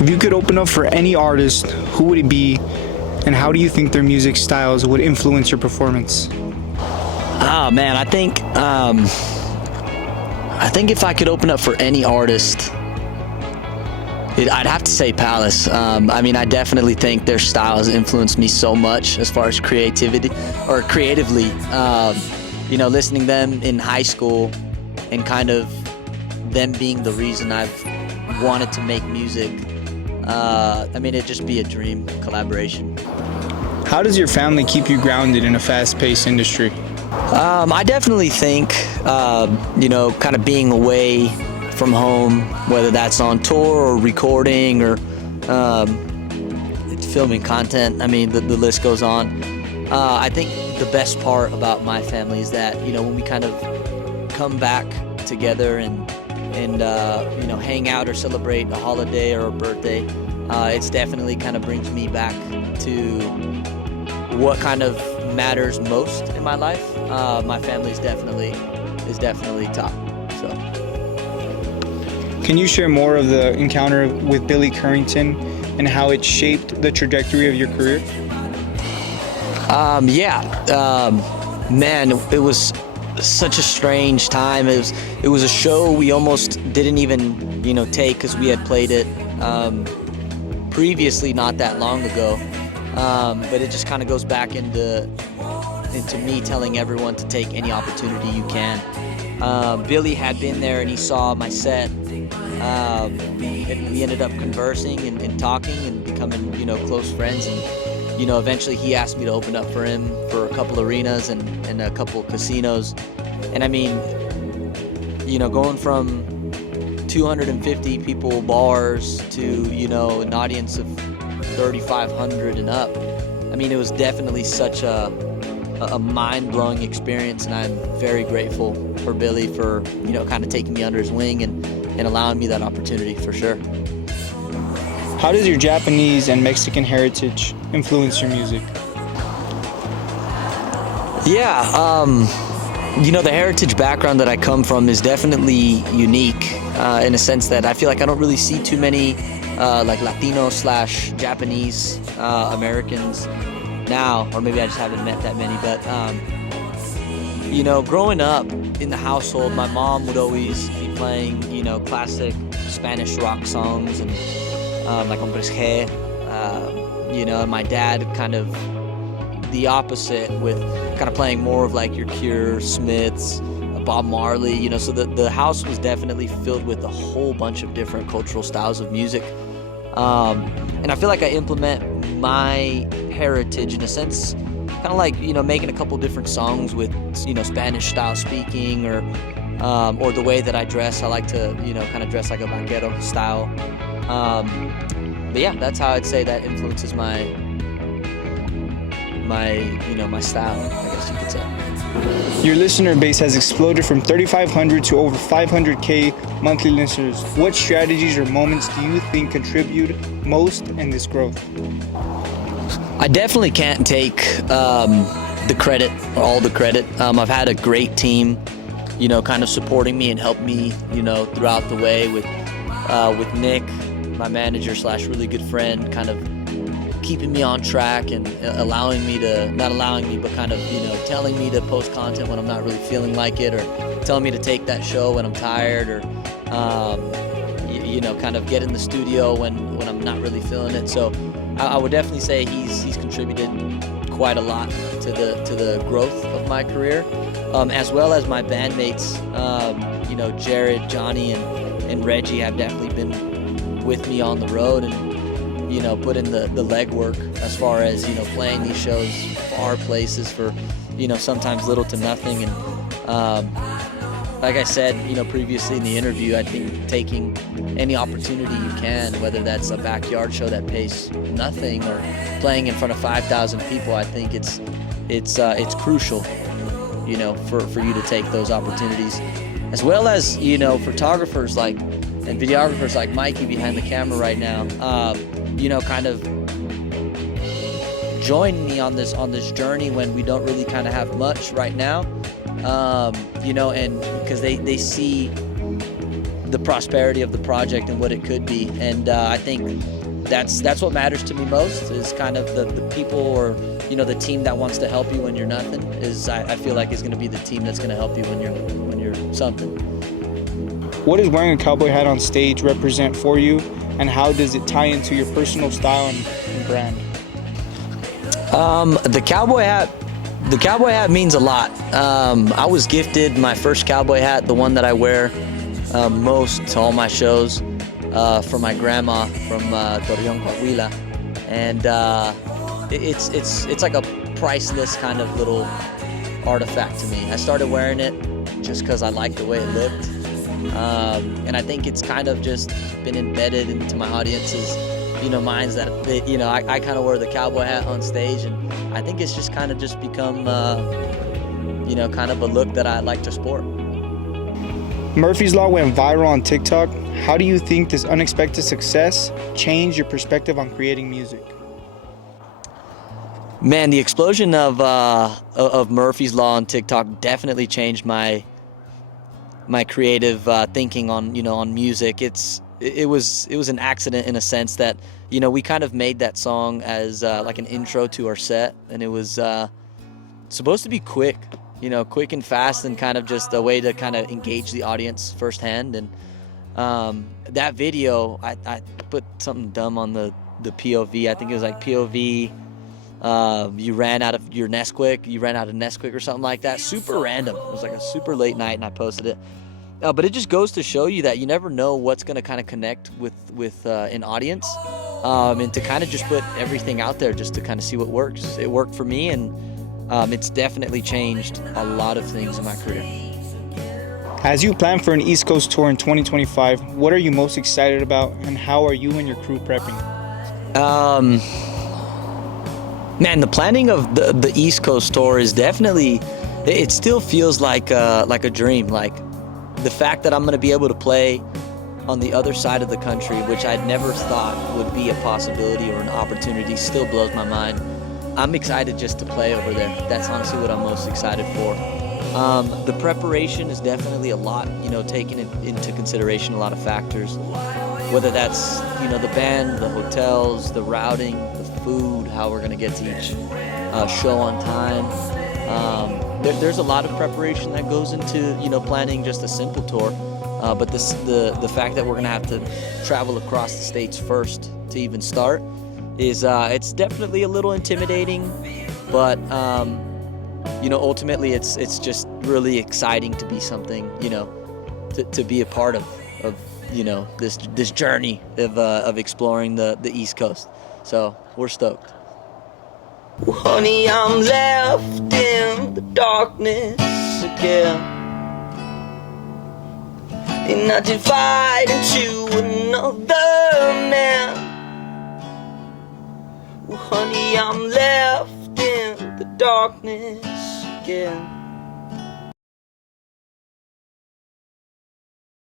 If you could open up for any artist, who would it be, and how do you think their music styles would influence your performance? Oh man, I think if I could open up for any artist, I'd have to say Palace. I mean, I definitely think their style has influenced me so much as far as creatively. Listening them in high school and kind of them being the reason I've wanted to make music. It'd just be a dream collaboration. How does your family keep you grounded in a fast-paced industry? I definitely think, kind of being away from home, whether that's on tour or recording or filming content, the list goes on. I think the best part about my family is that, when we kind of come back together and hang out or celebrate a holiday or a birthday, it's definitely kind of brings me back to what kind of matters most in my life. My family is definitely top. So, can you share more of the encounter with Billy Currington and how it shaped the trajectory of your career? Man, it was such a strange time. It was a show we almost didn't even take because we had played it previously not that long ago. But it just kind of goes back into me telling everyone to take any opportunity you can. Billy had been there and he saw my set, and we ended up conversing and talking and becoming close friends, and eventually he asked me to open up for him for a couple arenas and a couple casinos. And going from 250 people bars to an audience of 3,500 and up, it was definitely such a mind-blowing experience, and I'm very grateful for Billy for kind of taking me under his wing and allowing me that opportunity, for sure. How does your Japanese and Mexican heritage influence your music? The heritage background that I come from is definitely unique in a sense that I feel like I don't really see too many Latino/Japanese Americans now, or maybe I just haven't met that many. But growing up in the household, my mom would always be playing classic Spanish rock songs and like Hombres G, and my dad kind of the opposite, with kind of playing more of like your Cure, Smiths, Bob Marley, so the house was definitely filled with a whole bunch of different cultural styles of music. And I feel like I implement my heritage in a sense, kind of like, making a couple different songs with, Spanish style speaking or the way that I dress. I like to, kind of dress like a vaquero style. But yeah, that's how I'd say that influences my style, I guess you could say. Your listener base has exploded from 3,500 to over 500K monthly listeners. What strategies or moments do you think contribute most in this growth? I definitely can't take the credit, or all the credit. I've had a great team, kind of supporting me and helped me, throughout the way with Nick, my manager / really good friend, kind of keeping me on track and not allowing me, but kind of, telling me to post content when I'm not really feeling like it, or telling me to take that show when I'm tired, or, kind of get in the studio when I'm not really feeling it. So I would definitely say he's contributed quite a lot to the growth of my career, as well as my bandmates. Jared, Johnny, and Reggie have definitely been with me on the road and put in the legwork as far as playing these shows far places for sometimes little to nothing. And like I said previously in the interview, I think taking any opportunity you can, whether that's a backyard show that pays nothing or playing in front of 5,000 people, I think it's crucial for you to take those opportunities, as well as photographers and videographers like Mikey behind the camera right now, kind of join me on this journey when we don't really kind of have much right now, and because they see the prosperity of the project and what it could be. And I think that's what matters to me most, is kind of the people, or the team that wants to help you when you're nothing. I feel like is going to be the team that's going to help you when you're something. What does wearing a cowboy hat on stage represent for you, and how does it tie into your personal style and brand? The cowboy hat means a lot. I was gifted my first cowboy hat, the one that I wear most to all my shows, from my grandma from Torreon, Coahuila, and it's like a priceless kind of little artifact to me. I started wearing it just because I liked the way it looked, and I think it's kind of just been embedded into my audience's minds that I kind of wear the cowboy hat on stage, and I think it's just kind of just become kind of a look that I like to sport. Murphy's Law went viral on TikTok. How do you think this unexpected success changed your perspective on creating music? Man, the explosion of Murphy's Law on TikTok definitely changed my creative thinking on music. It was an accident in a sense that we kind of made that song as like an intro to our set, and it was supposed to be quick and fast, and kind of just a way to kind of engage the audience firsthand. And that video, I put something dumb on the POV. I think it was like POV, you ran out of Nesquik or something like that. Super random. It was like a super late night, and I posted it. But it just goes to show you that you never know what's going to kind of connect with an audience, and to kind of just put everything out there just to kind of see what works. It worked for me, and it's definitely changed a lot of things in my career. As you plan for an East Coast tour in 2025, what are you most excited about, and how are you and your crew prepping? Man, the planning of the East Coast tour is definitely, it still feels like a dream. Like, the fact that I'm going to be able to play on the other side of the country, which I'd never thought would be a possibility or an opportunity, still blows my mind. I'm excited just to play over there. That's honestly what I'm most excited for. The preparation is definitely a lot, taking into consideration a lot of factors, whether that's, the band, the hotels, the routing, the food, how we're going to get to each show on time. There's a lot of preparation that goes into planning just a simple tour, but the fact that we're gonna have to travel across the states first to even start is it's definitely a little intimidating, but ultimately it's just really exciting to be something, to be a part of this journey of exploring the East Coast. So we're stoked. Well, honey, I'm left in the darkness again, and I divide into another man. Well, honey, I'm left in the darkness again.